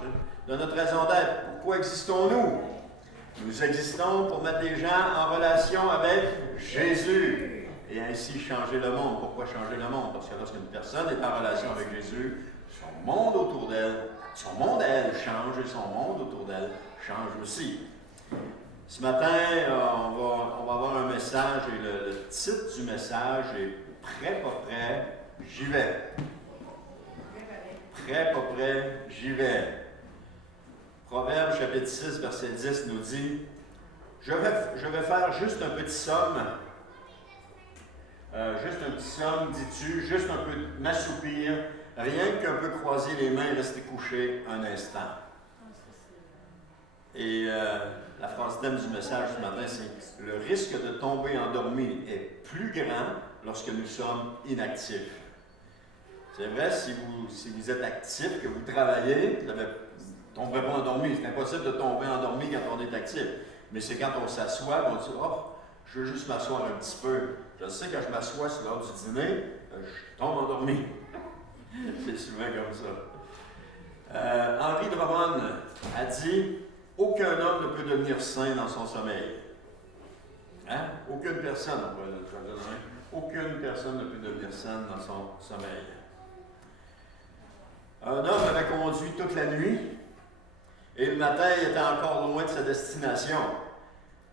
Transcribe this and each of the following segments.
changer. De notre raison d'être. Pourquoi existons-nous? Nous existons pour mettre les gens en relation avec Jésus et ainsi changer le monde. Pourquoi changer le monde? Parce que lorsqu'une personne est en relation avec Jésus, son monde autour d'elle, son monde à elle change et son monde autour d'elle change aussi. Ce matin, on va avoir un message et le titre du message est « Prêt, pas prêt, j'y vais ». Prêt, pas prêt, j'y vais. Proverbe chapitre 6, verset 10 nous dit « Je vais faire juste un petit somme, dis-tu, juste un peu m'assoupir, rien qu'un peu croiser les mains et rester couché un instant. » Et la phrase thème du message ce matin, c'est « Le risque de tomber endormi est plus grand lorsque nous sommes inactifs. » C'est vrai, si vous êtes actif, que vous travaillez, vous ne tomberez pas endormi. C'est impossible de tomber endormi quand on est actif. Mais c'est quand on s'assoit, on dit « Oh, je veux juste m'asseoir un petit peu. » Je sais, quand je m'assois sur l'heure du dîner, je tombe endormi. C'est souvent comme ça. Henri Drummond a dit « Aucun homme ne peut devenir saint dans son sommeil. » Hein? Aucune personne, aucune personne ne peut devenir sainte dans son sommeil. Un homme avait conduit toute la nuit et le matin, il était encore loin de sa destination.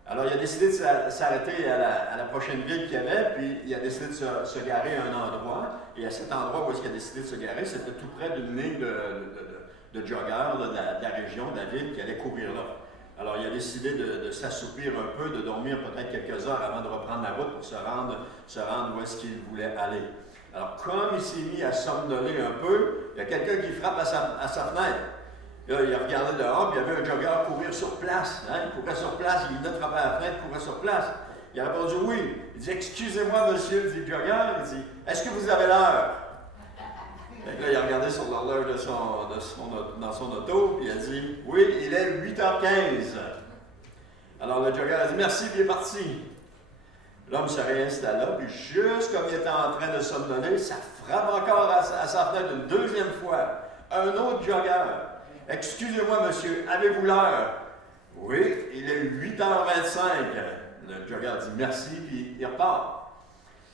Alors, il a décidé de s'arrêter à la prochaine ville qu'il y avait, puis il a décidé de se garer à un endroit. Et à cet endroit où il a décidé de se garer, c'était tout près d'une ligne de joggeurs de la région, de la ville, qui allait courir là. Alors, il a décidé de s'assoupir un peu, de dormir peut-être quelques heures avant de reprendre la route pour se rendre où est-ce qu'il voulait aller. Alors, comme il s'est mis à somnoler un peu, il y a quelqu'un qui frappe à sa fenêtre. Là, il a regardé dehors, puis il y avait un jogger courir sur place. Hein? Il courait sur place, il venait de frapper à la fenêtre, il courait sur place. Il a répondu oui. Il dit « Excusez-moi, monsieur, dit le jogger. » Il dit « Est-ce que vous avez l'heure? » Là, il a regardé sur l'horloge dans son auto, puis il a dit « Oui, il est 8h15. » Alors le jogger a dit « Merci, puis il est parti. » L'homme se réinstalla, puis juste comme il était en train de somnoler, ça frappe encore à sa fenêtre une deuxième fois. Un autre jogger. « Excusez-moi, monsieur, avez-vous l'heure? » « Oui, il est 8h25. » Le jogger dit « Merci », puis il repart.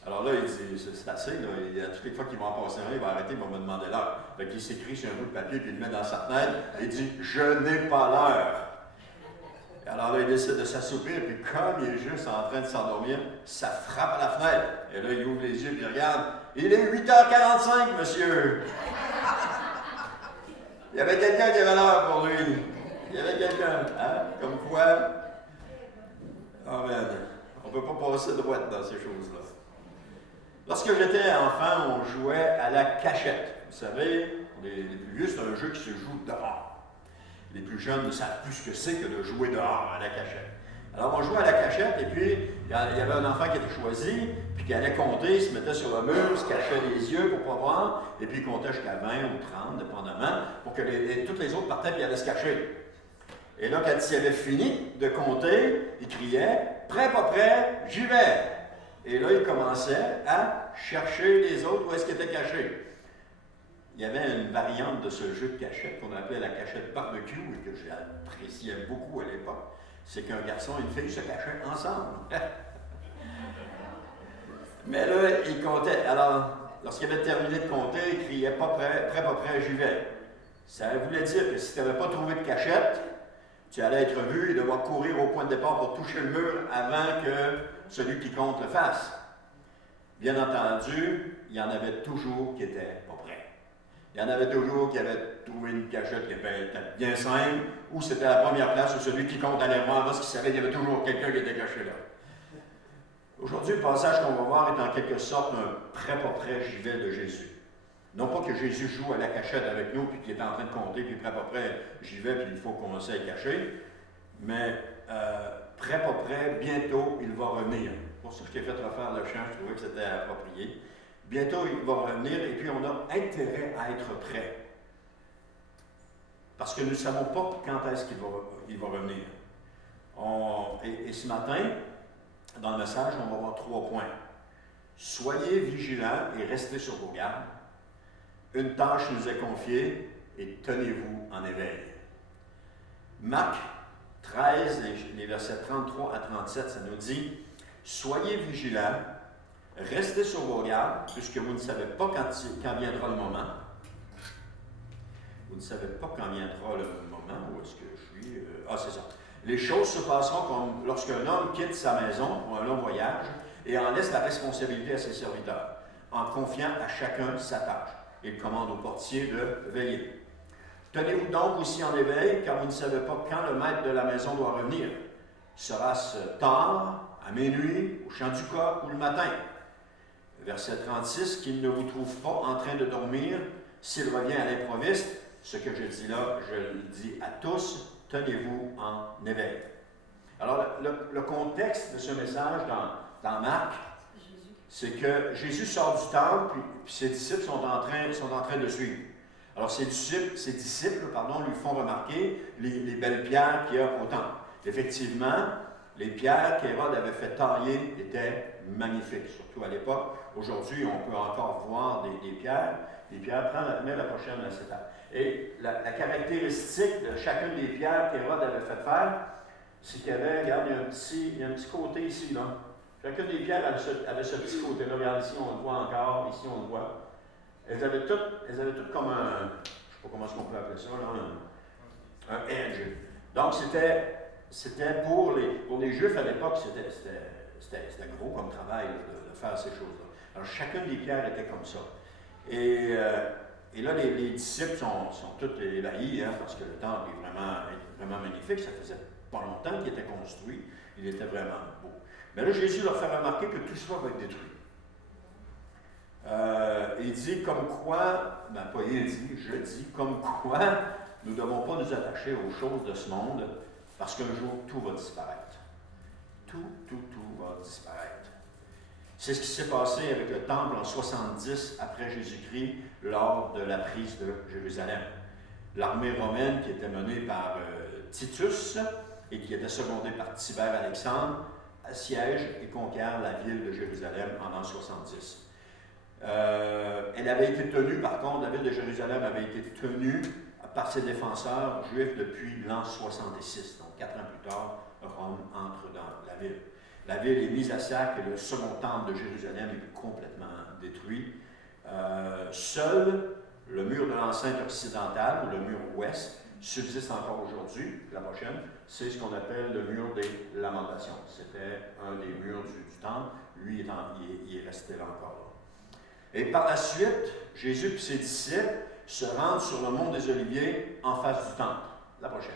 Alors là, il dit « C'est assez, là. Toutes les fois qu'il va en passer un, il va arrêter, il va me demander l'heure. » Fait qu'il s'écrit sur un bout de papier, puis il le met dans sa fenêtre, et il dit « Je n'ai pas l'heure. » Alors là, il décide de s'assoupir, puis comme il est juste en train de s'endormir, ça frappe à la fenêtre. Et là, il ouvre les yeux, puis il regarde. « Il est 8h45, monsieur. » Il y avait quelqu'un qui avait l'heure pour lui. Il y avait quelqu'un. Hein? Comme quoi, amen. On ne peut pas passer droite dans ces choses-là. Lorsque j'étais enfant, on jouait à la cachette. Vous savez, les plus vieux, c'est un jeu qui se joue dehors. Les plus jeunes ne savent plus ce que c'est que de jouer dehors à la cachette. Alors, on jouait à la cachette, et puis, il y avait un enfant qui était choisi, puis qui allait compter, il se mettait sur le mur, se cachait les yeux pour ne pas voir, et puis il comptait jusqu'à 20 ou 30, dépendamment, pour que toutes les autres partaient, puis ils allaient se cacher. Et là, quand il avait fini de compter, il criait « Prêt, pas prêt, j'y vais !» Et là, il commençait à chercher les autres où est-ce qu'ils étaient cachés. Il y avait une variante de ce jeu de cachette qu'on appelait la cachette barbecue et que j'appréciais beaucoup à l'époque. C'est qu'un garçon et une fille se cachaient ensemble. Mais là, il comptait. Alors, lorsqu'il avait terminé de compter, il criait « Pas prêt, pas prêt, j'y vais !» Ça voulait dire que si tu n'avais pas trouvé de cachette, tu allais être vu et devoir courir au point de départ pour toucher le mur avant que celui qui compte le fasse. Bien entendu, il y en avait toujours qui n'étaient pas prêts. Il y en avait toujours qui avaient trouvé une cachette qui était bien simple, ou c'était la première place où celui qui compte allait voir parce qu'il savait qu'il y avait toujours quelqu'un qui était caché là. Aujourd'hui, le passage qu'on va voir est en quelque sorte un prêt pas prêt, j'y vais de Jésus. Non pas que Jésus joue à la cachette avec nous, puis qu'il est en train de compter, puis prêt pas prêt, j'y vais, puis il faut commencer à cacher, mais prêt pas prêt, bientôt il va revenir. Pour ça que je t'ai fait refaire le chant, je trouvais que c'était approprié. Bientôt il va revenir, et puis on a intérêt à être prêt. Parce que nous ne savons pas quand est-ce qu'il va revenir. Et ce matin, dans le message, on va voir 3 points. Soyez vigilants et restez sur vos gardes. Une tâche nous est confiée et tenez-vous en éveil. Marc 13, les versets 33 à 37, ça nous dit « Soyez vigilants, restez sur vos gardes, puisque vous ne savez pas quand viendra le moment. » Vous ne savez pas quand viendra le moment. Où est-ce que je suis? C'est ça. Les choses se passeront comme lorsqu'un homme quitte sa maison pour un long voyage et en laisse la responsabilité à ses serviteurs, en confiant à chacun sa tâche. Il commande au portier de veiller. Tenez-vous donc aussi en éveil, car vous ne savez pas quand le maître de la maison doit revenir. Sera-ce tard, à minuit, au chant du coq ou le matin? Verset 36, qu'il ne vous trouve pas en train de dormir, s'il revient à l'improviste, ce que je dis là, je le dis à tous, tenez-vous en éveil. Alors, le contexte de ce message dans Marc, c'est que Jésus sort du temple, puis ses disciples sont en train de suivre. Alors, ses disciples lui font remarquer les belles pierres qu'il y a au temple. Effectivement, les pierres qu'Hérode avait fait tailler étaient magnifiques, surtout à l'époque. Aujourd'hui, on peut encore voir des pierres. Les pierres, mets la prochaine à cette table. Et la caractéristique de chacune des pierres qu'Hérode avait fait faire, c'est qu'il y avait, regarde, il y a un petit côté ici, là. Chacune des pierres avait ce petit côté-là. Regarde, ici, on le voit encore, ici, on le voit. Elles avaient toutes comme un, je ne sais pas comment est-ce qu'on peut appeler ça, là, un edge. Donc, c'était pour les Juifs à l'époque, c'était gros comme travail de faire ces choses-là. Alors, chacune des pierres était comme ça. Et là, les disciples sont tous ébahis, parce que le temple est vraiment magnifique. Ça faisait pas longtemps qu'il était construit. Il était vraiment beau. Mais là, Jésus leur fait remarquer que tout ça va être détruit. Il dit comme quoi, pas il dit, je dis comme quoi nous ne devons pas nous attacher aux choses de ce monde, parce qu'un jour, tout va disparaître. Tout va disparaître. C'est ce qui s'est passé avec le temple en 70 après Jésus-Christ, lors de la prise de Jérusalem. L'armée romaine qui était menée par Titus et qui était secondée par Tibère Alexandre assiège et conquiert la ville de Jérusalem en l'an 70. Elle avait été tenue, par contre, la ville de Jérusalem avait été tenue par ses défenseurs juifs depuis l'an 66. Donc, 4 ans plus tard, Rome entre dans la ville. La ville est mise à sac et le second temple de Jérusalem est complètement détruit. Seul le mur de l'enceinte occidentale, ou le mur ouest, subsiste encore aujourd'hui. La prochaine, c'est ce qu'on appelle le mur des Lamentations. C'était un des murs du temple. Lui, il est resté là encore. Et par la suite, Jésus et ses disciples se rendent sur le mont des Oliviers en face du temple. La prochaine.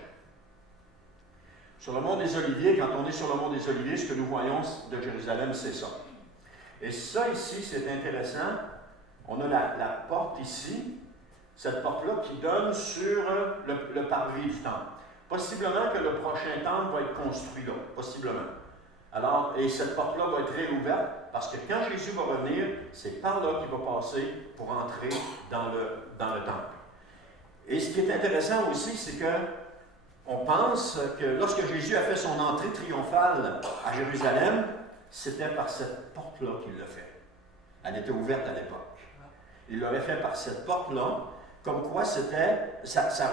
Sur le mont des Oliviers, quand on est sur le mont des Oliviers, ce que nous voyons de Jérusalem, c'est ça. Et ça ici, c'est intéressant. On a la porte ici, cette porte-là qui donne sur le parvis du temple. Possiblement que le prochain temple va être construit là, possiblement. Alors, et cette porte-là va être réouverte, parce que quand Jésus va revenir, c'est par là qu'il va passer pour entrer dans le temple. Et ce qui est intéressant aussi, c'est que on pense que lorsque Jésus a fait son entrée triomphale à Jérusalem, c'était par cette porte-là qu'il l'a fait. Elle était ouverte à l'époque. Il l'aurait fait par cette porte-là, comme quoi ça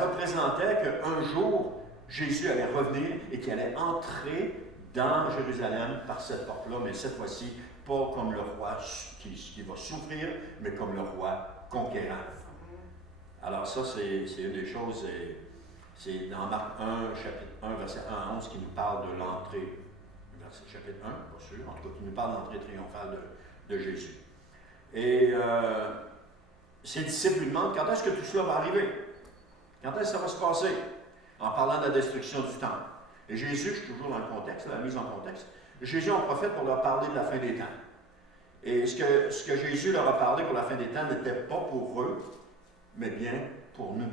représentait qu'un jour, Jésus allait revenir et qu'il allait entrer dans Jérusalem par cette porte-là, mais cette fois-ci, pas comme le roi qui va souffrir, mais comme le roi conquérant. Alors ça, c'est une des choses, c'est dans Marc 1, chapitre 1, verset 1 à 11, qui nous parle de l'entrée, chapitre 1, pas sûr, en tout cas, qui nous parle de l'entrée triomphale de Jésus. Et ses disciples lui demandent, quand est-ce que tout cela va arriver? Quand est-ce que ça va se passer? En parlant de la destruction du temple. Et Jésus, je suis toujours dans le contexte, la mise en contexte, Jésus en prophète pour leur parler de la fin des temps. Et ce que Jésus leur a parlé pour la fin des temps n'était pas pour eux, mais bien pour nous.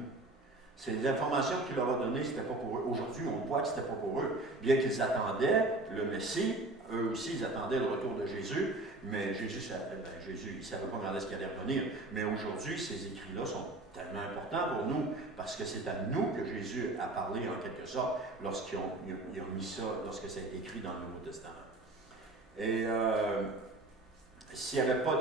C'est les informations qu'il leur a données, ce n'était pas pour eux. Aujourd'hui, on voit que ce n'était pas pour eux. Bien qu'ils attendaient le Messie, eux aussi, ils attendaient le retour de Jésus, mais Jésus, il ne savait pas quand est-ce qu'il allait revenir. Mais aujourd'hui, ces écrits-là sont tellement importants pour nous, parce que c'est à nous que Jésus a parlé en quelque sorte lorsqu'ils ont mis ça, lorsque c'est écrit dans le Nouveau Testament. Et s'il n'y avait pas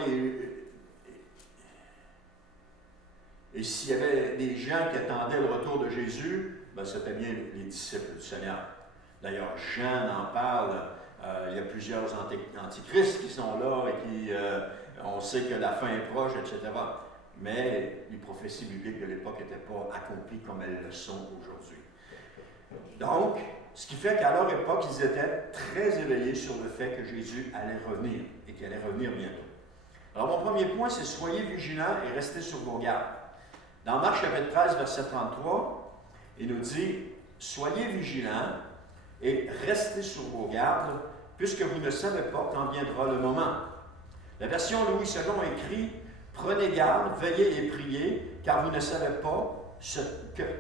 Et s'il y avait des gens qui attendaient le retour de Jésus, ben, c'était bien les disciples du Seigneur. D'ailleurs, Jean en parle. Il y a plusieurs antichrists qui sont là et qui, on sait que la fin est proche, etc. Mais les prophéties bibliques de l'époque n'étaient pas accomplies comme elles le sont aujourd'hui. Donc, ce qui fait qu'à leur époque, ils étaient très éveillés sur le fait que Jésus allait revenir et qu'il allait revenir bientôt. Alors, mon premier point, c'est soyez vigilants et restez sur vos gardes. Dans Marc chapitre 13, verset 33, il nous dit « Soyez vigilants et restez sur vos gardes, puisque vous ne savez pas quand viendra le moment. » La version Louis II écrit « Prenez garde, veillez et priez, car vous ne savez pas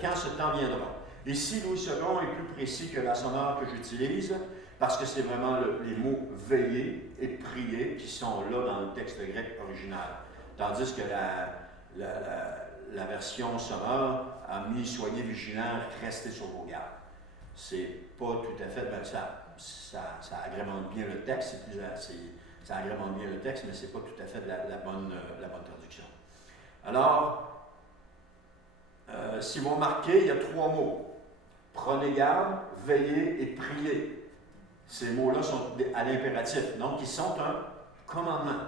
quand ce temps viendra. » Ici, Louis II est plus précis que l'Assommeur que j'utilise, parce que c'est vraiment les mots « veiller » et « prier » qui sont là dans le texte grec original. Tandis que la version Sommeur a mis « Soyez vigilants, restez sur vos gardes ». C'est pas tout à fait, ben ça agrémente bien le texte, ça agrémente bien le texte, mais c'est pas tout à fait la bonne traduction. Alors, si vous remarquez, il y a 3 mots. Prenez garde, veillez et priez. Ces mots-là sont à l'impératif, donc ils sont un commandement.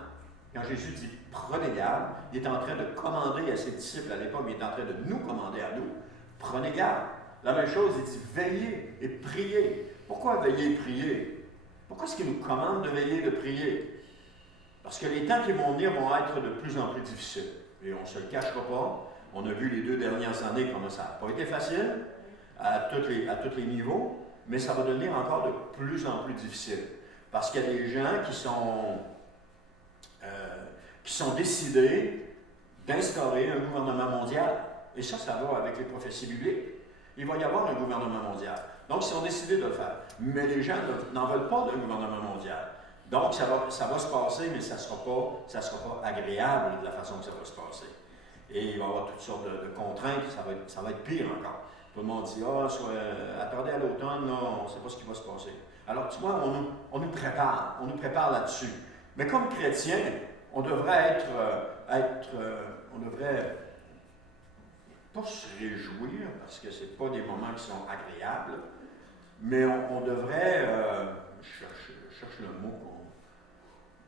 Quand Jésus dit « prenez garde », il est en train de commander à ses disciples à l'époque, il est en train de nous commander à nous. Prenez garde. La même chose, il dit « veillez et priez ». Pourquoi veiller et prier? Pourquoi est-ce qu'il nous commande de veiller et de prier? Parce que les temps qui vont venir vont être de plus en plus difficiles. Et on ne se le cachera pas. On a vu les 2 dernières années comment ça n'a pas été facile à tous les niveaux, mais ça va devenir encore de plus en plus difficile. Parce qu'il y a des gens qui sont décidés d'instaurer un gouvernement mondial. Et ça va avec les prophéties bibliques. Il va y avoir un gouvernement mondial. Donc, ils ont décidé de le faire. Mais les gens n'en veulent pas d'un gouvernement mondial. Donc, ça va se passer, mais ça ne sera pas agréable de la façon que ça va se passer. Et il va y avoir toutes sortes de contraintes, ça va être pire encore. Tout le monde dit, attendez à l'automne, on ne sait pas ce qui va se passer. Alors, tu vois, on nous prépare là-dessus. Mais comme chrétiens, on devrait on devrait pas se réjouir, parce que ce n'est pas des moments qui sont agréables, mais on devrait, je cherche le mot,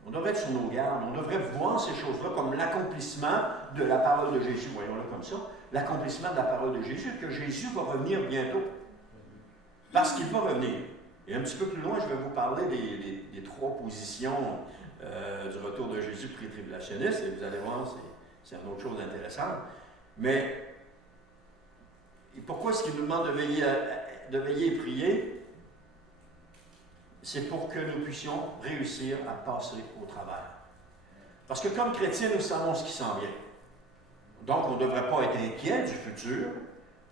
on devrait être sur nos gardes, on devrait voir ces choses-là comme l'accomplissement de la parole de Jésus, voyons-le comme ça, l'accomplissement de la parole de Jésus, que Jésus va revenir bientôt, parce qu'il va revenir. Et un petit peu plus loin, je vais vous parler des 3 positions du retour de Jésus pré-tribulationniste, et vous allez voir, c'est une autre chose intéressante. Mais pourquoi est-ce qu'il nous demande de veiller et prier? C'est pour que nous puissions réussir à passer au travers. Parce que comme chrétiens, nous savons ce qui s'en vient. Donc, on ne devrait pas être inquiet du futur,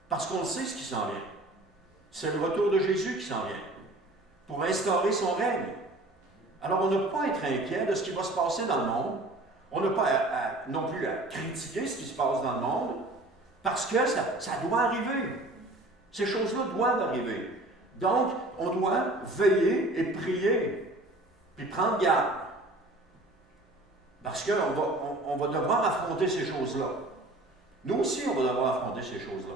parce qu'on sait ce qui s'en vient. C'est le retour de Jésus qui s'en vient, pour instaurer son règne. Alors, on n'a pas à être inquiet de ce qui va se passer dans le monde. On n'a pas non plus à critiquer ce qui se passe dans le monde, parce que ça doit arriver. Ces choses-là doivent arriver. Donc, on doit veiller et prier, puis prendre garde. Parce qu'on va devoir affronter ces choses-là. Nous aussi, on va devoir affronter ces choses-là.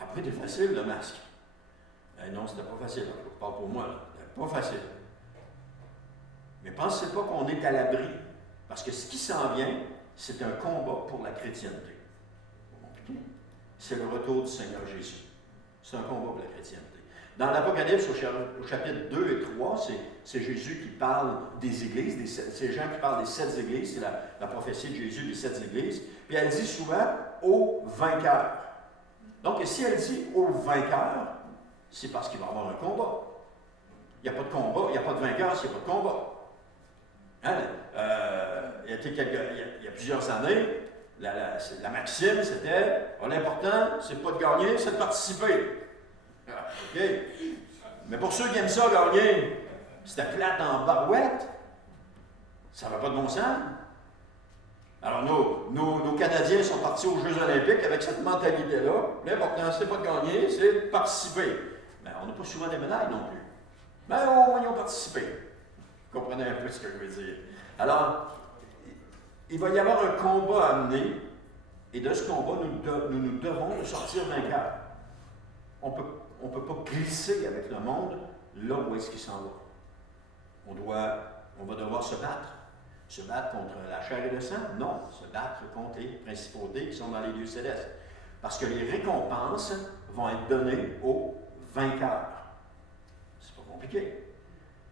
Après, c'était facile, le masque. Non, c'était pas facile. Je parle pour moi, là. C'était pas facile. Mais pensez pas qu'on est à l'abri. Parce que ce qui s'en vient, c'est un combat pour la chrétienté. C'est le retour du Seigneur Jésus. C'est un combat pour la chrétienté. Dans l'Apocalypse, au chapitre 2 et 3, c'est Jésus qui parle des églises, c'est Jean qui parle des 7 églises, c'est la prophétie de Jésus des 7 églises. Puis elle dit souvent « aux vainqueurs ». Donc, si elle dit « aux vainqueurs », c'est parce qu'il va y avoir un combat. Il n'y a pas de combat, il n'y a pas de vainqueur s'il n'y a pas de combat. Hein? Il y a plusieurs années, la maxime, c'était l'important, c'est pas de gagner, c'est de participer. OK? Mais pour ceux qui aiment ça, gagner, c'était plate en barouette, ça n'avait pas de bon sens. Alors, nos Canadiens sont partis aux Jeux Olympiques avec cette mentalité-là. L'important, c'est pas de gagner, c'est de participer. Mais on n'a pas souvent des médailles non plus. Mais au moins, ils ont participé. Vous comprenez un peu ce que je veux dire. Alors, il va y avoir un combat à mener, et de ce combat, nous devons sortir vainqueurs. On ne peut pas glisser avec le monde là où est-ce qu'il s'en va. On va devoir se battre. Se battre contre la chair et le sang? Non, se battre contre les principautés qui sont dans les lieux célestes. Parce que les récompenses vont être données aux vainqueurs. C'est pas compliqué.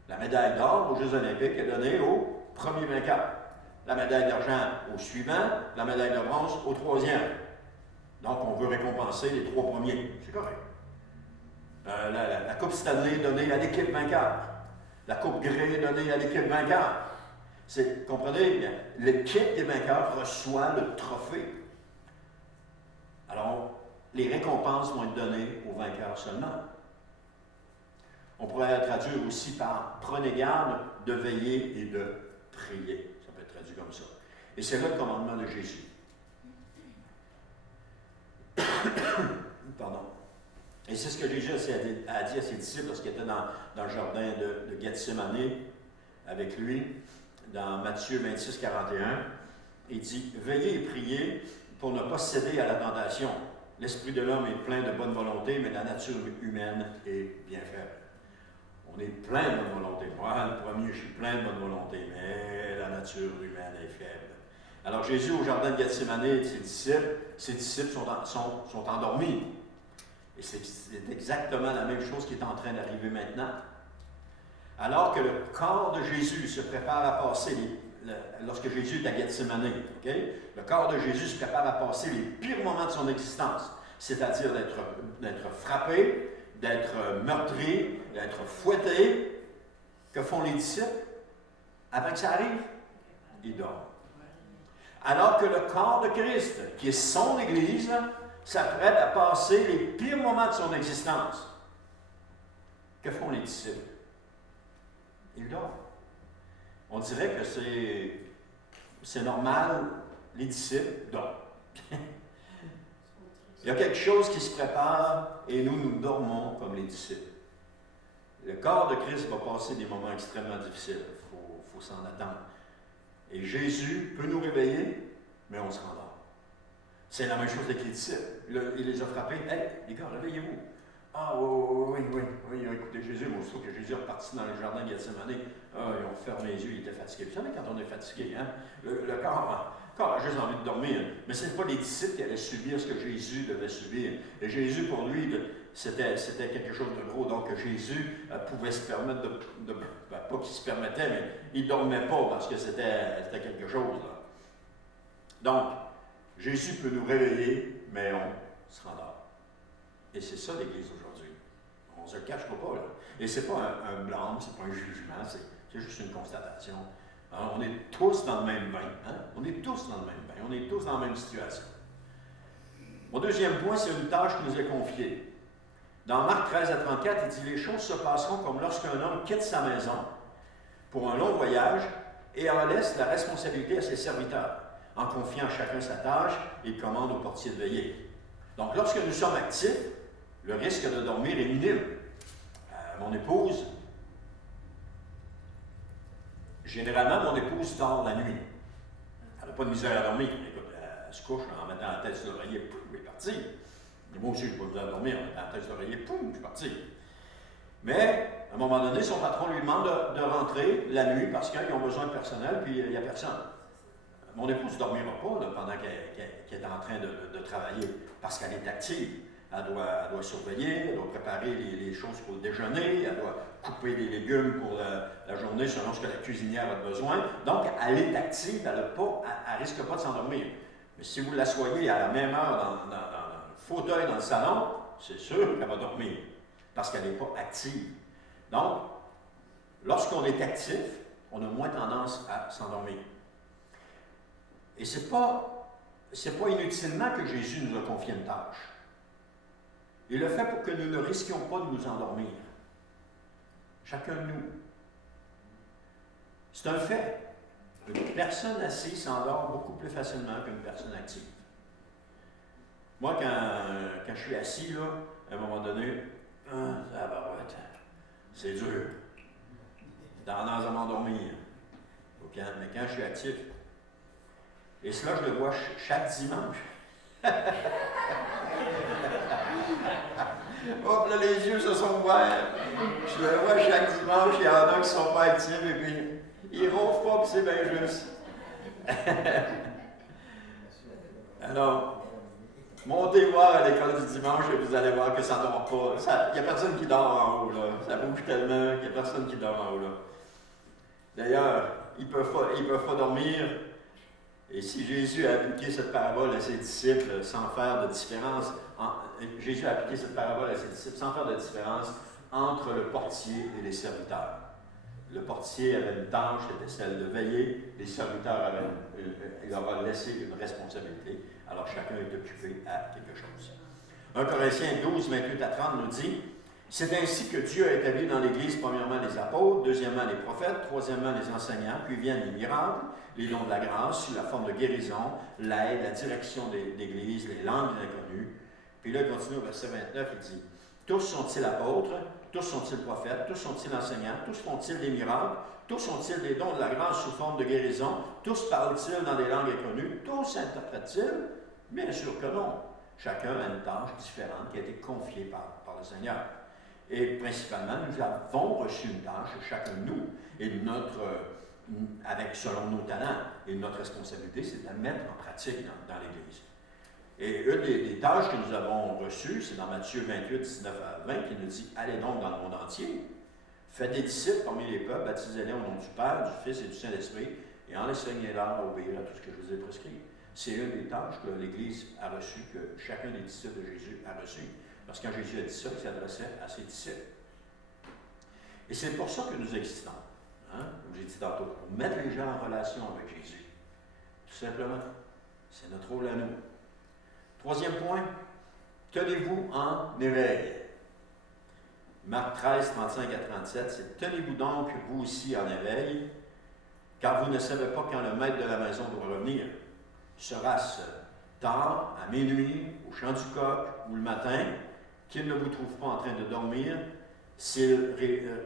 La médaille d'or aux Jeux olympiques est donnée au premier vainqueur. La médaille d'argent au suivant, la médaille de bronze au troisième. Donc, on veut récompenser les 3 premiers. C'est correct. La Coupe Stanley est donnée à l'équipe vainqueur. La Coupe Grey est donnée à l'équipe vainqueur. Comprenez? L'équipe des vainqueurs reçoit le trophée. Alors, les récompenses vont être données aux vainqueurs seulement. On pourrait la traduire aussi par « Prenez garde de veiller et de prier ». Ça peut être traduit comme ça. Et c'est là le commandement de Jésus. Pardon. Et c'est ce que Jésus a dit à ses disciples lorsqu'il était dans le jardin de Gethsémane avec lui, dans Matthieu 26, 41. Il dit « Veillez et priez pour ne pas céder à la tentation. L'esprit de l'homme est plein de bonne volonté, mais la nature humaine est bien faible. » On est plein de bonne volonté. Moi, le premier, je suis plein de bonne volonté, mais la nature humaine est faible. Alors Jésus, au jardin de Gethsémane, et ses disciples sont endormis. Et c'est exactement la même chose qui est en train d'arriver maintenant. Alors que le corps de Jésus se prépare à passer, lorsque Jésus est à Gethsémane, okay? Le corps de Jésus se prépare à passer les pires moments de son existence, c'est-à-dire d'être frappé, d'être meurtri, d'être fouetté. Que font les disciples avant que ça arrive? Ils dorment. Alors que le corps de Christ, qui est son Église, s'apprête à passer les pires moments de son existence. Que font les disciples? Ils dorment. On dirait que c'est normal, les disciples dorment. Il y a quelque chose qui se prépare et nous dormons comme les disciples. Le corps de Christ va passer des moments extrêmement difficiles. Il faut s'en attendre. Et Jésus peut nous réveiller, mais on se rendort. C'est la même chose avec les disciples. Il les a frappés. « Hey, les gars, réveillez-vous. » Ah, oui, écoutez, Jésus, moi, je trouve que Jésus est reparti dans le jardin de Gethsémane. Ah, ils ont fermé les yeux, il était fatigué. Vous savez, quand on est fatigué, hein, le corps a juste envie de dormir. Mais ce n'est pas les disciples qui allaient subir ce que Jésus devait subir. Et Jésus, pour lui, c'était quelque chose de gros. Donc, Jésus pouvait se permettre pas qu'il se permettait, mais il ne dormait pas parce que c'était quelque chose. Là. Donc, Jésus peut nous réveiller, mais on se rendort. Et c'est ça l'Église aujourd'hui. On ne se le cachera pas. Là. Et ce n'est pas un blâme, ce n'est pas un jugement, c'est juste une constatation. Alors, on est tous dans le même bain. Hein? On est tous dans le même bain. On est tous dans la même situation. Mon deuxième point, c'est une tâche qui nous est confiée. Dans Marc 13 à 34, il dit « Les choses se passeront comme lorsqu'un homme quitte sa maison pour un long voyage et en laisse la responsabilité à ses serviteurs. En confiant chacun sa tâche, il commande au portier de veiller. » Donc, lorsque nous sommes actifs, le risque de dormir est minime. Mon épouse, généralement, mon épouse dort la nuit. Elle n'a pas de misère à dormir. Écoute, elle se couche en mettant la tête sur l'oreiller, poum, elle est partie. Moi aussi, je n'ai pas besoin de dormir, en mettant la tête sur l'oreiller, poum, je suis parti. Mais, à un moment donné, son patron lui demande de rentrer la nuit parce qu'ils ont besoin de personnel, puis il n'y a personne. Mon épouse ne dormira pas là, pendant qu'elle est en train de travailler, parce qu'elle est active. Elle doit surveiller, elle doit préparer les choses pour le déjeuner, elle doit couper des légumes pour la journée selon ce que la cuisinière a besoin. Donc, elle est active, elle ne risque pas de s'endormir. Mais si vous l'assoyez à la même heure dans le fauteuil dans le salon, c'est sûr qu'elle va dormir, parce qu'elle n'est pas active. Donc, lorsqu'on est actif, on a moins tendance à s'endormir. Et ce n'est pas inutilement que Jésus nous a confié une tâche. Il le fait pour que nous ne risquions pas de nous endormir. Chacun de nous. C'est un fait. Une personne assise s'endort beaucoup plus facilement qu'une personne active. Moi, quand je suis assis, là, à un moment donné, c'est dur. J'ai tendance à m'endormir. Mais quand je suis actif, Et cela, je le vois chaque dimanche. Hop, là, les yeux se sont ouverts. Je le vois chaque dimanche, il y en a qui ne sont pas actifs, et puis ils ronflent pas, puis c'est bien juste. Alors, montez voir à l'école du dimanche et vous allez voir que ça ne dort pas. Il n'y a personne qui dort en haut, là. Ça bouge tellement qu'il n'y a personne qui dort en haut, là. D'ailleurs, ils ne peuvent pas dormir. Et si Jésus a appliqué cette parabole à ses disciples sans faire de différence, Jésus a appliqué cette parabole à ses disciples sans faire de différence entre le portier et les serviteurs. Le portier avait une tâche, c'était celle de veiller. Les serviteurs leur laissé une responsabilité. Alors chacun est occupé à quelque chose. 1 Corinthiens 12, 28 à 30 nous dit: c'est ainsi que Dieu a établi dans l'Église, premièrement, les apôtres, deuxièmement, les prophètes, troisièmement, les enseignants, puis viennent les miracles, les dons de la grâce, sous la forme de guérison, l'aide, la direction d'Église, les langues inconnues. Puis là, il continue au verset 29, il dit: tous sont-ils apôtres, tous sont-ils prophètes, tous sont-ils enseignants, tous font-ils des miracles, tous ont-ils des dons de la grâce sous forme de guérison, tous parlent-ils dans des langues inconnues, tous interprètent-ils? Bien sûr que non. Chacun a une tâche différente qui a été confiée par le Seigneur. Et principalement, nous avons reçu une tâche, chacun de nous, et selon nos talents. Et notre responsabilité, c'est de la mettre en pratique dans l'Église. Et une des tâches que nous avons reçues, c'est dans Matthieu 28, 19 à 20, qui nous dit: allez donc dans le monde entier, faites des disciples parmi les peuples, baptisez-les au nom du Père, du Fils et du Saint-Esprit, et enseignez-leur à obéir à tout ce que je vous ai prescrit. C'est une des tâches que l'Église a reçues, que chacun des disciples de Jésus a reçues. Parce que quand Jésus a dit ça, il s'adressait à ses disciples. Et c'est pour ça que nous existons. Hein? Comme j'ai dit tantôt, pour mettre les gens en relation avec Jésus. Tout simplement. C'est notre rôle à nous. Troisième point, tenez-vous en éveil. Marc 13, 35 à 37, c'est: tenez-vous donc vous aussi en éveil, car vous ne savez pas quand le maître de la maison doit revenir. Sera-ce tard, à minuit, au chant du coq ou le matin, qu'il ne vous trouve pas en train de dormir, s'il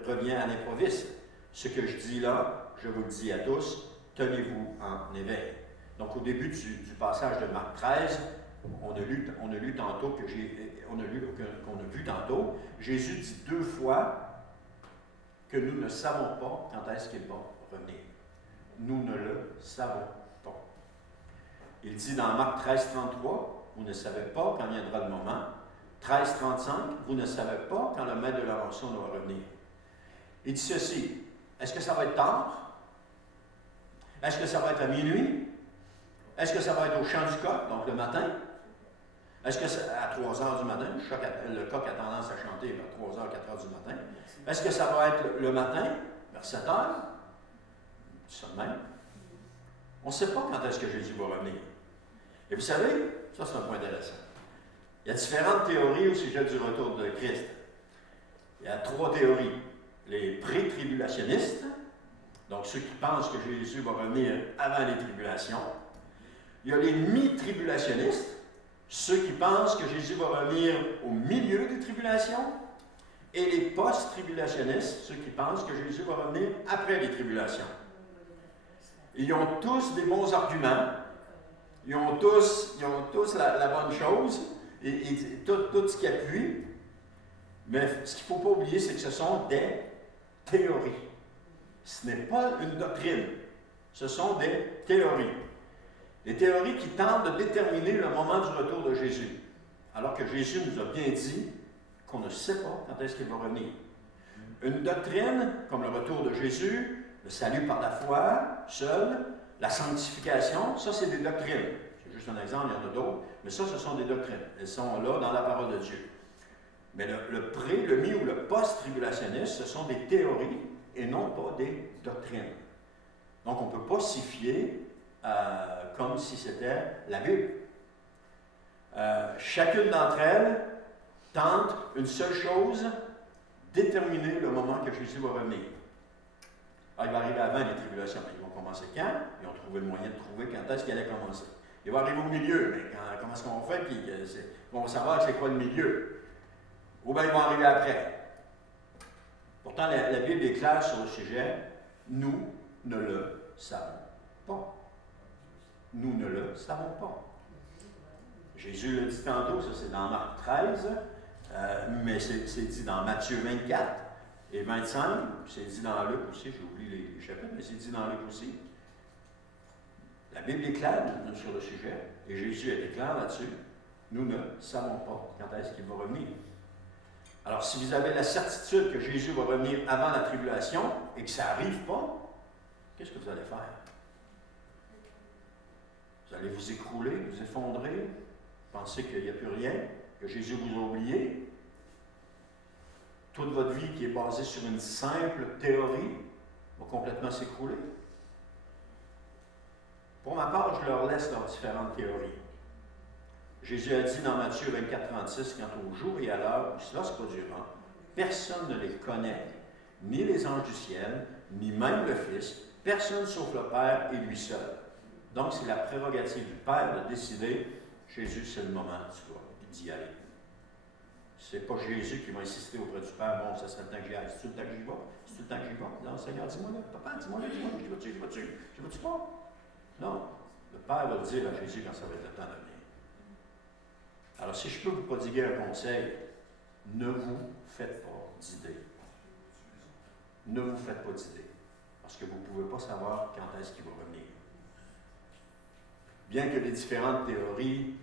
revient à l'improviste? Ce que je dis là, je vous le dis à tous, tenez-vous en éveil. Donc au début du passage de Marc 13, on a lu tantôt qu'on a vu tantôt, Jésus dit 2 fois que nous ne savons pas quand est-ce qu'il va revenir. Nous ne le savons pas. Il dit dans Marc 13, 33, vous ne savez pas quand viendra le moment. 13, 35, vous ne savez pas quand le maître de la rançon doit revenir. Il dit ceci: est-ce que ça va être tard? Est-ce que ça va être à minuit? Est-ce que ça va être au chant du coq, donc le matin? Est-ce que c'est à 3 heures du matin? Le coq a tendance à chanter vers 3 heures, 4 heures du matin. Est-ce que ça va être le matin, vers 7 heures? Ça de même. On ne sait pas quand est-ce que Jésus va revenir. Et vous savez, ça c'est un point intéressant. Il y a différentes théories au sujet du retour de Christ. Il y a 3 théories. Les pré-tribulationnistes, donc ceux qui pensent que Jésus va revenir avant les tribulations. Il y a les mi-tribulationnistes, ceux qui pensent que Jésus va revenir au milieu des tribulations. Et les post-tribulationnistes, ceux qui pensent que Jésus va revenir après les tribulations. Ils ont tous des bons arguments. Ils ont tous la bonne chose. Et tout ce qui appuie. Mais ce qu'il ne faut pas oublier, c'est que ce sont des théories. Ce n'est pas une doctrine. Ce sont des théories. Des théories qui tentent de déterminer le moment du retour de Jésus. Alors que Jésus nous a bien dit qu'on ne sait pas quand est-ce qu'il va revenir. Une doctrine, comme le retour de Jésus, le salut par la foi, seul, la sanctification, ça c'est des doctrines. C'est juste un exemple, il y en a d'autres, mais ça, ce sont des doctrines. Elles sont là dans la parole de Dieu. Mais le pré, le mi ou le post-tribulationniste, ce sont des théories et non pas des doctrines. Donc on ne peut pas s'y fier comme si c'était la Bible. Chacune d'entre elles tente une seule chose, déterminer le moment que Jésus va revenir. Alors, il va arriver avant les tribulations. Ils vont commencer quand? Ils ont trouvé le moyen de trouver quand est-ce qu'elle allait commencer. Il va arriver au milieu, mais comment est-ce qu'on fait? Puis, ils vont savoir c'est quoi le milieu. Ou bien ils vont arriver après. Pourtant, la Bible est claire sur le sujet. Nous ne le savons pas. nous ne le savons pas. Jésus le dit tantôt, ça c'est dans Marc 13, mais c'est dit dans Matthieu 24 et 25, c'est dit dans Luc aussi, j'ai oublié les chapitres, mais c'est dit dans Luc aussi. La Bible est claire sur le sujet, et Jésus est clair là-dessus. Nous ne savons pas quand est-ce qu'il va revenir. Alors, si vous avez la certitude que Jésus va revenir avant la tribulation et que ça n'arrive pas, qu'est-ce que vous allez faire? Vous allez vous écrouler, vous effondrer, penser qu'il n'y a plus rien, que Jésus vous a oublié. Toute votre vie qui est basée sur une simple théorie va complètement s'écrouler. Pour ma part, je leur laisse leurs différentes théories. Jésus a dit dans Matthieu 24, 36, « Quant au jour et à l'heure où cela se produira, personne ne les connaît, ni les anges du ciel, ni même le Fils, personne sauf le Père et lui seul. » Donc, c'est la prérogative du Père de décider, Jésus, c'est le moment d'y aller. C'est pas Jésus qui va insister auprès du Père, bon, ça serait le temps que j'y aille. C'est-tu le temps que j'y vais? C'est-tu le temps que j'y vais? Non, Seigneur, dis-moi là, papa, dis-moi là, je vais-tu pas? Non, le Père va le dire à Jésus quand ça va être le temps de venir. Alors, si je peux vous prodiguer un conseil, ne vous faites pas d'idées. Ne vous faites pas d'idées. Parce que vous ne pouvez pas savoir quand est-ce qu'il va revenir. Bien que les différentes théories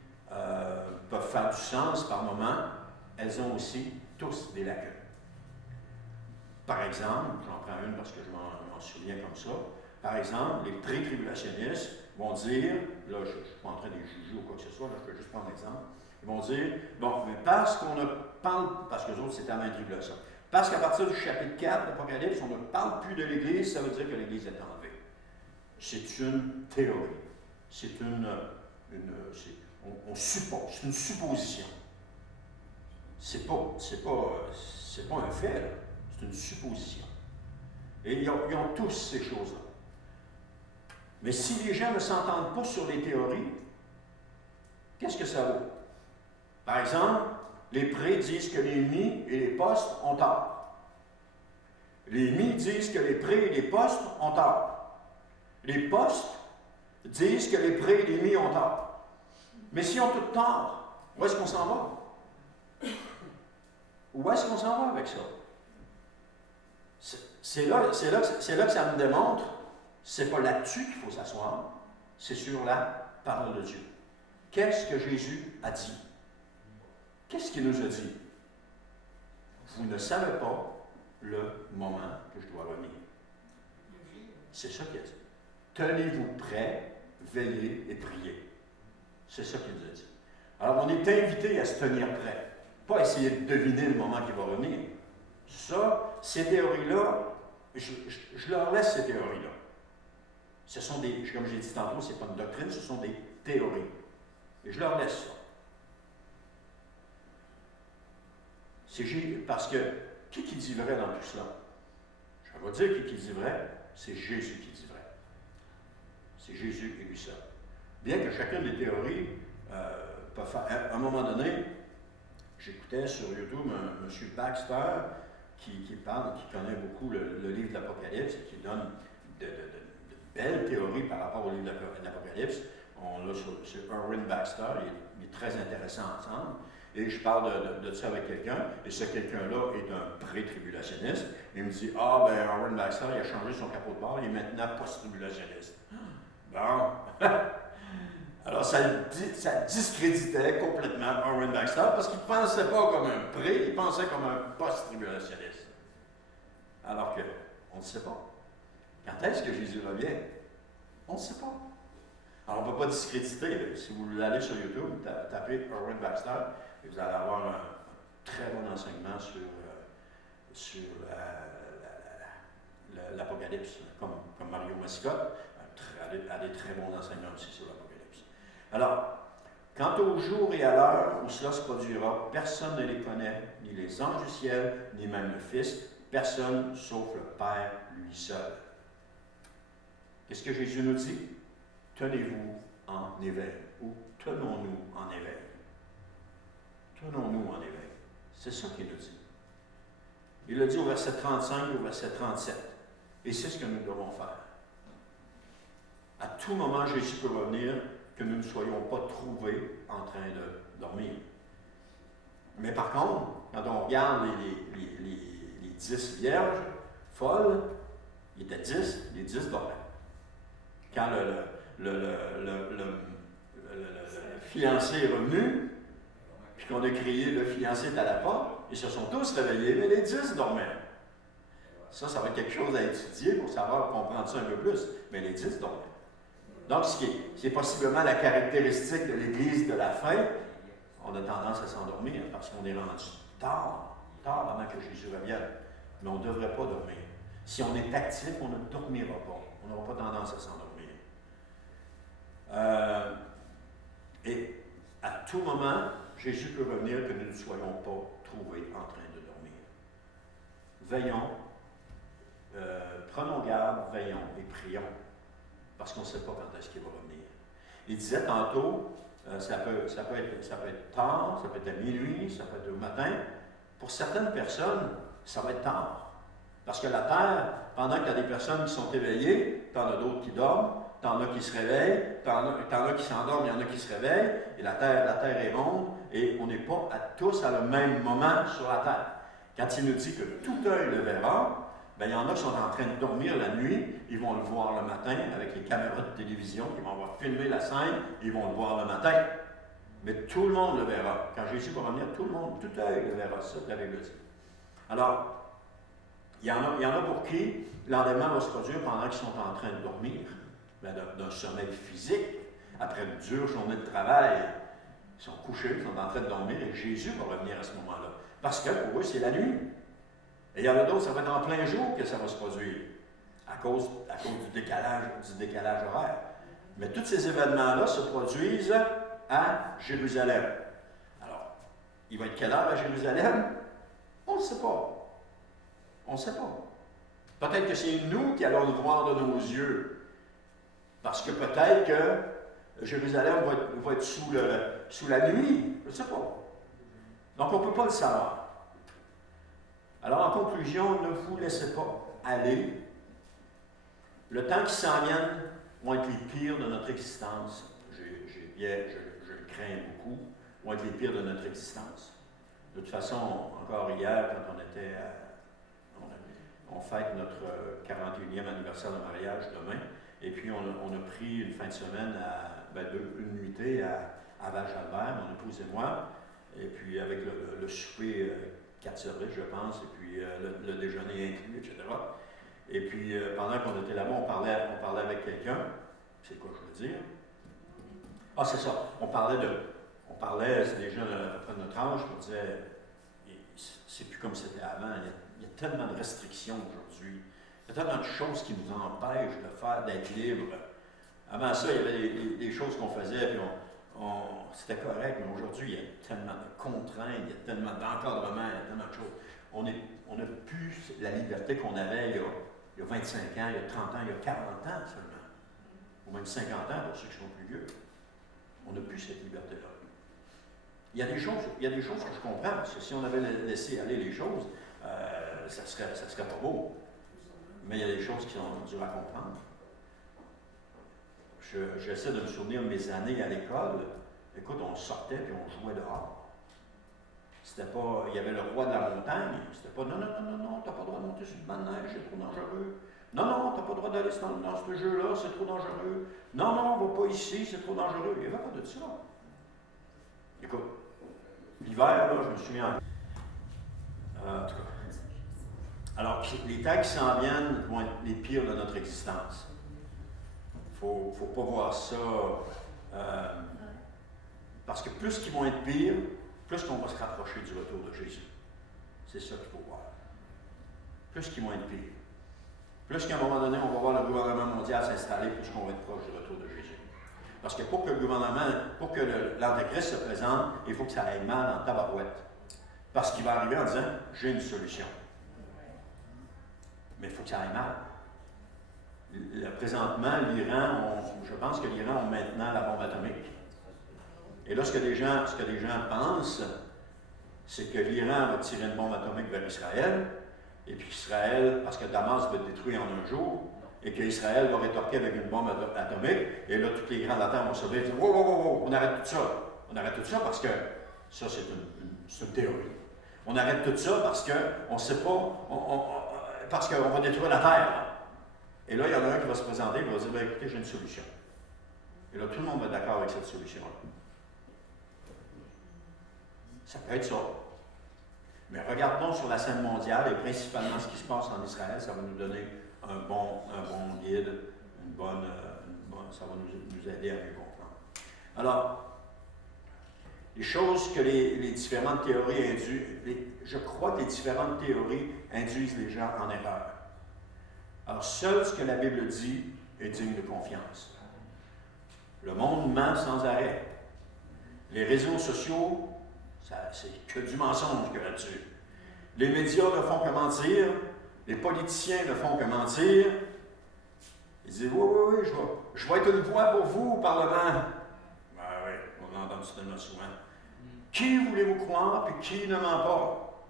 peuvent faire du sens par moment, elles ont aussi tous des lacunes. Par exemple, j'en prends une parce que je m'en souviens comme ça, par exemple, les pré-tribulationnistes vont dire, là je ne suis pas en train de les juger ou quoi que ce soit, là, je peux juste prendre un exemple, ils vont dire, bon, mais parce qu'on ne parle, parce que les autres c'est à la tribulation, parce qu'à partir du chapitre 4 de l'Apocalypse, on ne parle plus de l'Église, ça veut dire que l'Église est enlevée. C'est une théorie. C'est on suppose, c'est une supposition. C'est pas un fait, là. C'est une supposition. Et ils ont tous ces choses-là. Mais si les gens ne s'entendent pas sur les théories, qu'est-ce que ça vaut? Par exemple, les prés disent que les mis et les postes ont tort. Les mis disent que les prés et les postes ont tort. Les postes disent que les prés et les mis ont tort. Mais s'ils ont tout tort, où est-ce qu'on s'en va? Où est-ce qu'on s'en va avec ça? C'est là que ça me démontre, c'est pas là-dessus qu'il faut s'asseoir, c'est sur la parole de Dieu. Qu'est-ce que Jésus a dit? Qu'est-ce qu'il nous a dit? Vous ne savez pas le moment que je dois revenir. C'est ça qu'il a dit. Tenez-vous prêts, veillez et priez. C'est ça qu'il nous a dit. Alors, on est invité à se tenir prêt. Pas essayer de deviner le moment qu'il va revenir. Ça, ces théories-là, je leur laisse ces théories-là. Ce sont des, comme j'ai dit tantôt, ce n'est pas une doctrine, ce sont des théories. Et je leur laisse ça. Parce que, qui dit vrai dans tout cela? Je vais dire qui dit vrai, c'est Jésus qui dit vrai. C'est Jésus et lui seul. Bien que chacune des théories peut faire. À un moment donné, j'écoutais sur YouTube un M. Baxter qui parle, qui connaît beaucoup le livre de l'Apocalypse et qui donne de belles théories par rapport au livre de l'Apocalypse. On l'a sur Erwin Baxter, il est très intéressant ensemble. Et je parle de ça avec quelqu'un, et ce quelqu'un-là est un pré-tribulationniste. Il me dit, ah, ben, Erwin Baxter, il a changé son capot de bord, il est maintenant post-tribulationniste. Bon. Alors, ça discréditait complètement Erwin Baxter parce qu'il ne pensait pas comme un pré, il pensait comme un post-tribulationniste. Alors qu'on ne sait pas. Quand est-ce que Jésus revient? On ne sait pas. Alors, on ne peut pas discréditer. Là. Si vous allez sur YouTube, tapez Erwin Baxter, et vous allez avoir un très bon enseignement sur l'Apocalypse, comme Mario Mascotte a des très bons enseignements aussi sur l'Apocalypse. Alors, quant au jour et à l'heure où cela se produira, personne ne les connaît, ni les anges du ciel, ni même le Fils, personne sauf le Père lui seul. Qu'est-ce que Jésus nous dit? Tenez-vous en éveil, ou tenons-nous en éveil. Tenons-nous en éveil. C'est ça qu'il nous dit. Il le dit au verset 35 et au verset 37. Et c'est ce que nous devons faire. À tout moment, Jésus peut revenir, que nous ne soyons pas trouvés en train de dormir. Mais par contre, quand on regarde les 10 vierges folles, il était 10, les 10 dormaient. Quand le fiancé est revenu, puis qu'on a crié le fiancé est à la porte, ils se sont tous réveillés, mais les 10 dormaient. Ça va être quelque chose à étudier pour savoir comprendre ça un peu plus, mais les 10 dormaient. Donc, ce qui est possiblement la caractéristique de l'Église de la fin, on a tendance à s'endormir parce qu'on est rendu tard avant que Jésus revienne. Mais on ne devrait pas dormir. Si on est actif, on ne dormira pas. On n'aura pas tendance à s'endormir. Et à tout moment, Jésus peut revenir que nous ne soyons pas trouvés en train de dormir. Veillons, prenons garde, veillons et prions. Parce qu'on ne sait pas quand est-ce qu'il va revenir. Il disait tantôt, ça peut être tard, ça peut être à minuit, ça peut être au matin. Pour certaines personnes, ça va être tard. Parce que la terre, pendant qu'il y a des personnes qui sont éveillées, t'en as d'autres qui dorment, t'en as qui se réveillent, t'en as qui s'endorment, il y en a qui se réveillent, et la terre est ronde, et on n'est pas tous à le même moment sur la terre. Quand il nous dit que tout œil le verra, bien, il y en a qui sont en train de dormir la nuit, ils vont le voir le matin avec les caméras de télévision, ils vont avoir filmé la scène, ils vont le voir le matin. Mais tout le monde le verra. Quand Jésus va revenir, tout le monde, tout œil le verra, ça, la Bible dit. Alors, il y en a pour qui l'enlèvement va se produire pendant qu'ils sont en train de dormir, d'un sommeil physique, après une dure journée de travail. Ils sont couchés, ils sont en train de dormir, et Jésus va revenir à ce moment-là. Parce que pour eux, c'est la nuit. Et il y en a d'autres, ça va être en plein jour que ça va se produire, à cause du décalage horaire. Mais tous ces événements-là se produisent à Jérusalem. Alors, il va être quelle heure à Jérusalem? On ne sait pas. On ne sait pas. Peut-être que c'est nous qui allons le voir de nos yeux. Parce que peut-être que Jérusalem va être sous la nuit. Je ne sais pas. Donc, on ne peut pas le savoir. Alors, en conclusion, ne vous laissez pas aller. Le temps qui s'en vient vont être les pires de notre existence. Je le crains beaucoup. Vont être les pires de notre existence. De toute façon, encore hier, quand on fête notre 41e anniversaire de mariage demain, et puis on a pris une fin de semaine, une nuitée à Val-Jalbert, mon épouse et moi, et puis avec le souper 4 cerises, je pense, et puis le déjeuner inclus, etc. Et puis pendant qu'on était là-bas, on parlait avec quelqu'un. C'est quoi je veux dire? Ah, c'est ça. On parlait, c'est des jeunes après notre âge, on disait, c'est plus comme c'était avant. Il y a tellement de restrictions aujourd'hui. Il y a tellement de choses qui nous empêchent d'être libres. Avant ça, il y avait des choses qu'on faisait, puis c'était correct, mais aujourd'hui, il y a tellement de contraintes, il y a tellement d'encadrements, il y a tellement de choses. On n'a plus la liberté qu'on avait il y a 25 ans, il y a 30 ans, il y a 40 ans seulement. Ou même 50 ans pour ceux qui sont plus vieux. On n'a plus cette liberté-là. Il y a des choses que je comprends, parce que si on avait laissé aller les choses, ça serait pas beau. Mais il y a des choses qui sont dures à comprendre. J'essaie de me souvenir de mes années à l'école. Écoute, on sortait et on jouait dehors. C'était pas, il y avait le roi de la montagne. C'était pas, non, t'as pas le droit de monter sur le banc de neige, c'est trop dangereux. Non, t'as pas le droit d'aller dans ce jeu-là, c'est trop dangereux. Non, on va pas ici, c'est trop dangereux. Il n'y avait pas de ça. Écoute, l'hiver, là, je me souviens. En tout cas. Alors, les temps qui s'en viennent vont être les pires de notre existence. Il ne faut pas voir ça. Parce que plus qu'ils vont être pires, plus qu'on va se rapprocher du retour de Jésus. C'est ça qu'il faut voir. Plus qu'ils vont être pires. Plus qu'à un moment donné, on va voir le gouvernement mondial s'installer, plus qu'on va être proche du retour de Jésus. Parce que pour que l'Antéchrist se présente, il faut que ça aille mal en tabarouette. Parce qu'il va arriver en disant, j'ai une solution. Mais il faut que ça aille mal. Présentement, je pense que l'Iran a maintenant la bombe atomique. Et là, ce que les gens pensent, c'est que l'Iran va tirer une bombe atomique vers Israël, et puis Israël, parce que Damas va être détruit en un jour, et qu'Israël va rétorquer avec une bombe atomique, et là, tous les grands de la Terre vont se lever et dire, wow, wow, wow, wow, on arrête tout ça. On arrête tout ça parce que ça, c'est une théorie. On arrête tout ça parce qu'on ne sait pas, parce qu'on va détruire la Terre. Et là, il y en a un qui va se présenter et va dire, ben, écoutez, j'ai une solution. Et là, tout le monde va être d'accord avec cette solution-là. Ça peut être ça. Mais regardons sur la scène mondiale et principalement ce qui se passe en Israël, ça va nous donner un bon guide, ça va nous aider à mieux comprendre. Alors, les choses que les différentes théories induisent, je crois que les différentes théories induisent les gens en erreur. Alors, seul ce que la Bible dit est digne de confiance. Le monde ment sans arrêt. Les réseaux sociaux, c'est que du mensonge qu'il y a là-dessus. Les médias ne font que mentir. Les politiciens ne font que mentir. Ils disent, oui, je vais être une voix pour vous au Parlement. Ben oui, on l'entend tellement souvent. Qui voulez-vous croire, puis qui ne ment pas?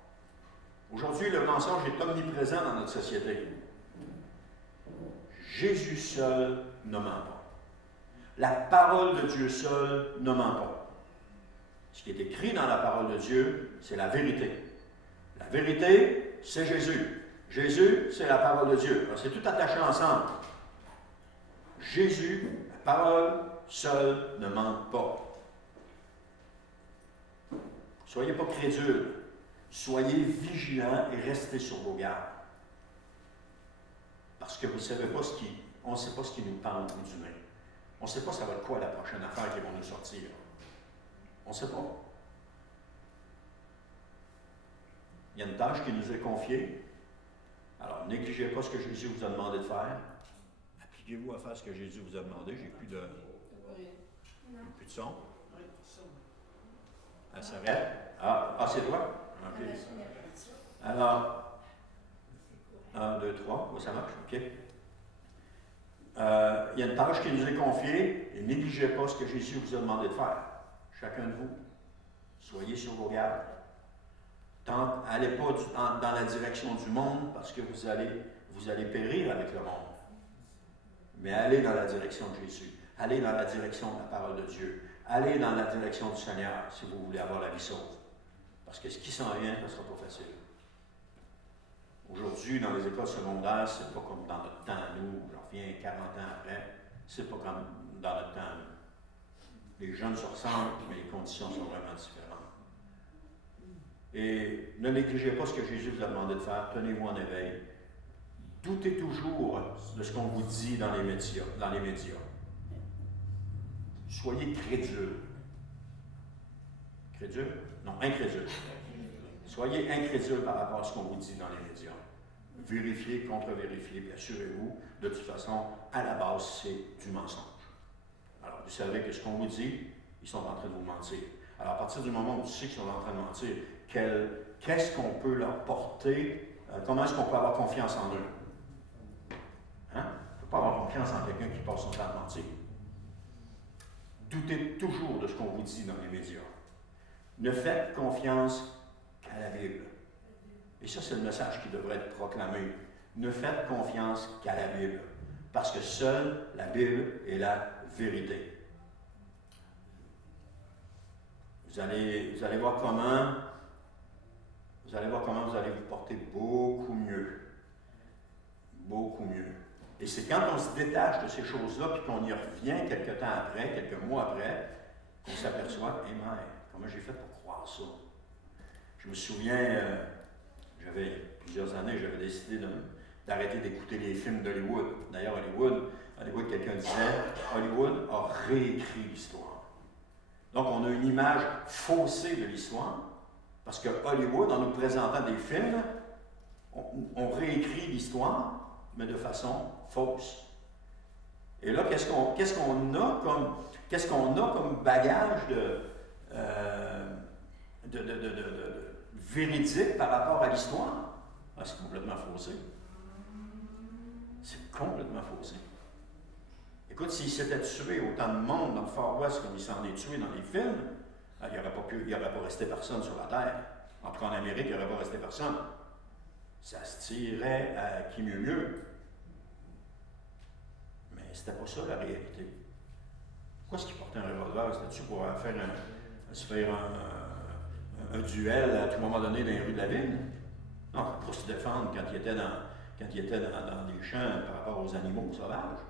Aujourd'hui, le mensonge est omniprésent dans notre société. Jésus seul ne ment pas. La parole de Dieu seul ne ment pas. Ce qui est écrit dans la parole de Dieu, c'est la vérité. La vérité, c'est Jésus. Jésus, c'est la parole de Dieu. C'est tout attaché ensemble. Jésus, la parole seule ne ment pas. Soyez pas crédules. Soyez vigilants et restez sur vos gardes. Parce que vous ne savez pas on ne sait pas ce qui nous parle du nez. On ne sait pas ça va être quoi la prochaine affaire qui va nous sortir. On ne sait pas. Il y a une tâche qui nous est confiée. Alors, négligez pas ce que Jésus vous a demandé de faire. Appliquez-vous à faire ce que Jésus vous a demandé. J'ai plus de son. Elle s'arrête. Ah, c'est toi? OK. Alors, 1, 2, 3. Ça marche? OK. Il y a une tâche qui nous est confiée et négligez pas ce que Jésus vous a demandé de faire. Chacun de vous. Soyez sur vos gardes. Allez pas dans la direction du monde parce que vous allez périr avec le monde. Mais allez dans la direction de Jésus. Allez dans la direction de la parole de Dieu. Allez dans la direction du Seigneur si vous voulez avoir la vie sauve. Parce que ce qui s'en vient, ce ne sera pas facile. Aujourd'hui, dans les écoles secondaires, c'est pas comme dans notre temps, nous, je reviens 40 ans après, c'est pas comme dans notre temps, nous. Les jeunes se ressemblent, mais les conditions sont vraiment différentes. Et ne négligez pas ce que Jésus vous a demandé de faire, tenez-vous en éveil. Doutez toujours de ce qu'on vous dit dans les médias. Soyez crédules. Crédules? Non, incrédules. Soyez incrédules par rapport à ce qu'on vous dit dans les médias. Vérifiez, contre-vérifiez, puis assurez-vous, de toute façon, à la base, c'est du mensonge. Alors, vous savez que ce qu'on vous dit, ils sont en train de vous mentir. Alors, à partir du moment où tu sais qu'ils sont en train de mentir, qu'est-ce qu'on peut leur porter? Comment est-ce qu'on peut avoir confiance en eux? Hein? On ne peut pas avoir confiance en quelqu'un qui passe son temps à mentir. Doutez toujours de ce qu'on vous dit dans les médias. Ne faites confiance qu'à la Bible. Et ça, c'est le message qui devrait être proclamé. Ne faites confiance qu'à la Bible. Parce que seule la Bible est la vérité. Vous allez voir comment vous allez vous porter beaucoup mieux. Beaucoup mieux. Et c'est quand on se détache de ces choses-là, puis qu'on y revient quelques temps après, quelques mois après, qu'on s'aperçoit, « Hey, mère, comment j'ai fait pour croire ça? » Je me souviens, j'avais plusieurs années, j'avais décidé d'arrêter d'écouter les films d'Hollywood. D'ailleurs, Hollywood, quelqu'un disait, Hollywood a réécrit l'histoire. Donc, on a une image faussée de l'histoire, parce que Hollywood, en nous présentant des films, on réécrit l'histoire, mais de façon fausse. Et là, qu'est-ce qu'on a comme bagage de véridique par rapport à l'histoire? Ah, c'est complètement faussé. C'est complètement faussé. Écoute, s'il s'était tué autant de monde dans le Far West comme il s'en est tué dans les films, il n'y aurait pas resté personne sur la Terre. En tout cas, en Amérique, il n'y aurait pas resté personne. Ça se tirait à qui mieux. c'était pas ça la réalité. Pourquoi est-ce qu'il portait un revolver? C'était-tu pour se faire un duel à tout moment donné dans les rues de la ville? Non, pour se défendre quand il était dans les champs par rapport aux animaux sauvages.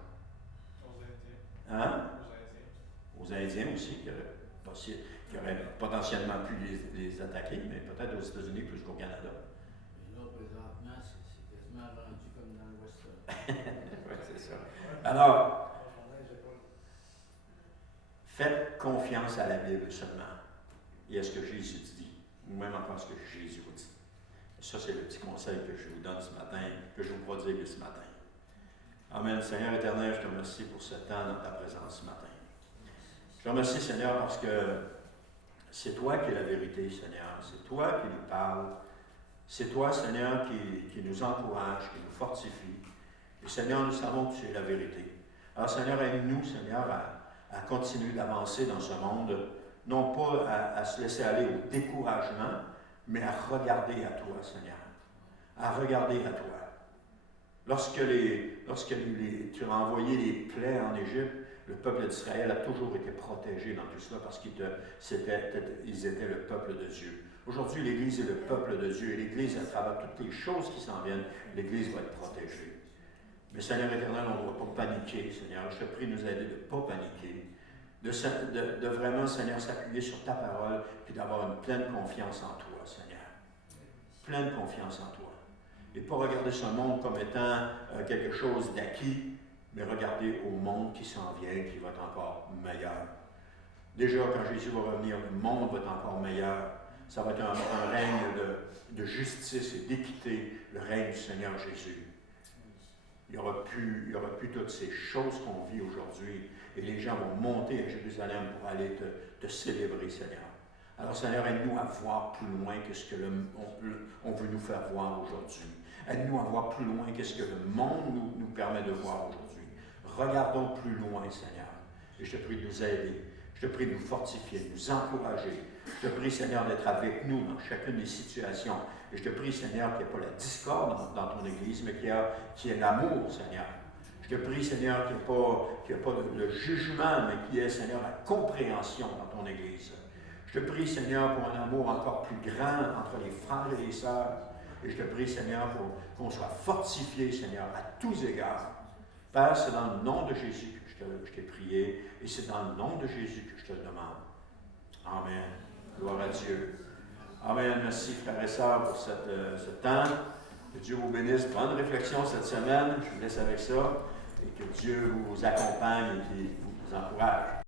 Aux Indiens. Hein? Aux Indiens. Aux Indiens aussi, qui auraient potentiellement pu les attaquer, mais peut-être aux États-Unis plus qu'au Canada. Mais là, présentement, c'est quasiment rendu comme dans l'Ouest. Oui, c'est ça. Alors, faites confiance à la Bible seulement et à ce que Jésus dit, ou même encore ce que Jésus vous dit. Ça, c'est le petit conseil que je vous donne ce matin, que je vous prodigue ce matin. Amen. Seigneur éternel, je te remercie pour ce temps dans ta présence ce matin. Je te remercie, Seigneur, parce que c'est toi qui es la vérité, Seigneur. C'est toi qui nous parles. C'est toi, Seigneur, qui nous encourage, qui nous fortifie. Et Seigneur, nous savons que tu es la vérité. Alors, Seigneur, aide-nous, Seigneur, à continuer d'avancer dans ce monde, non pas à se laisser aller au découragement, mais à regarder à toi, Seigneur. À regarder à toi. Lorsque tu as envoyé les plaies en Égypte, le peuple d'Israël a toujours été protégé dans tout cela parce qu'ils étaient le peuple de Dieu. Aujourd'hui, l'Église est le peuple de Dieu et l'Église, à travers toutes les choses qui s'en viennent, l'Église va être protégée. Mais Seigneur éternel, on ne doit pas paniquer, Seigneur. Je te prie de nous aider de ne pas paniquer, de vraiment, Seigneur, s'appuyer sur ta parole puis d'avoir une pleine confiance en toi, Seigneur. Pleine confiance en toi. Et pas regarder ce monde comme étant quelque chose d'acquis, mais regarder au monde qui s'en vient, qui va être encore meilleur. Déjà, quand Jésus va revenir, le monde va être encore meilleur. Ça va être un règne de justice et d'équité, le règne du Seigneur Jésus. Il n'y aura plus toutes ces choses qu'on vit aujourd'hui. Et les gens vont monter à Jérusalem pour aller te célébrer, Seigneur. Alors, Seigneur, aide-nous à voir plus loin que ce que on veut nous faire voir aujourd'hui. Aide-nous à voir plus loin que ce que le monde nous permet de voir aujourd'hui. Regardons plus loin, Seigneur. Et je te prie de nous aider. Je te prie de nous fortifier, de nous encourager. Je te prie, Seigneur, d'être avec nous dans chacune des situations. Et je te prie, Seigneur, qu'il n'y ait pas la discorde dans ton Église, mais qu'il y ait l'amour, Seigneur. Je te prie, Seigneur, qu'il n'y ait pas le jugement, mais qu'il y ait, Seigneur, la compréhension dans ton Église. Je te prie, Seigneur, pour un amour encore plus grand entre les frères et les sœurs. Et je te prie, Seigneur, pour qu'on soit fortifiés, Seigneur, à tous égards. Père, c'est dans le nom de Jésus que je t'ai prié, et c'est dans le nom de Jésus que je te le demande. Amen. Gloire à Dieu. Amen. Merci, frères et sœurs, pour ce temps. Que Dieu vous bénisse. Bonne réflexion cette semaine. Je vous laisse avec ça. Et que Dieu vous accompagne et qu'il vous encourage.